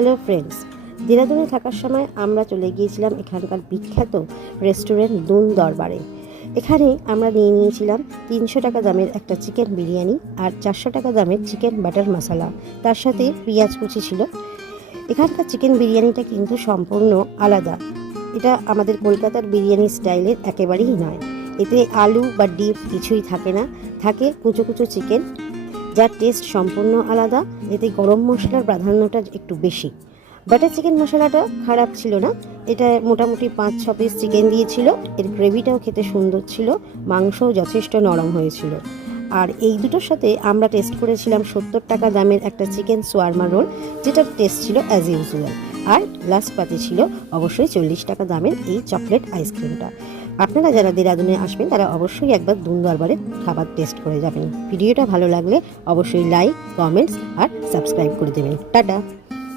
Hello friends, দেরাদুনে থাকার সময় আমরা চলে গিয়েছিলাম এখানকার বিখ্যাত রেস্টুরেন্ট দুন দরবারে। এখানে আমরা নিয়ে নিয়েছিলাম 300 টাকা দামের একটা চিকেন বিরিয়ানি আর 400 টাকা দামের চিকেন বাটার মশলা, তার সাথে পেঁয়াজ কুচি ছিল। এখানকার চিকেন বিরিয়ানিটা কিন্তু সম্পূর্ণ আলাদা। এটা আমাদের কলকাতার বিরিয়ানি স্টাইলের একেবারেই নয়। এতে আলু বা ডিম কিছুই থাকে না, থাকে কুচো কুচো চিকেন, যার টেস্ট সম্পূর্ণ আলাদা। এতে গরম মশলার প্রাধান্যটা একটু বেশি। বাটার চিকেন মশলাটা খারাপ ছিল না, এটা মোটামুটি 5-6 পিস চিকেন দিয়েছিল। এর গ্রেভিটাও খেতে সুন্দর ছিল, মাংসও যথেষ্ট নরম হয়েছিল। আর এই দুটোর সাথে আমরা টেস্ট করেছিলাম 70 টাকা দামের একটা চিকেন সোয়ারমা রোল, যেটার টেস্ট ছিল অ্যাজ ইউজুয়াল। আর লাস্ট পাতে ছিল অবশ্যই 40 টাকা দামের এই চকলেট আইসক্রিমটা। আপনারা যারা দেরাদুনে আসবেন তারা অবশ্যই একবার দুন দরবারে খাবার টেস্ট করে যাবেন। ভিডিওটা ভালো লাগলে অবশ্যই লাইক, কমেন্টস আর সাবস্ক্রাইব করে দেবেন। টাটা।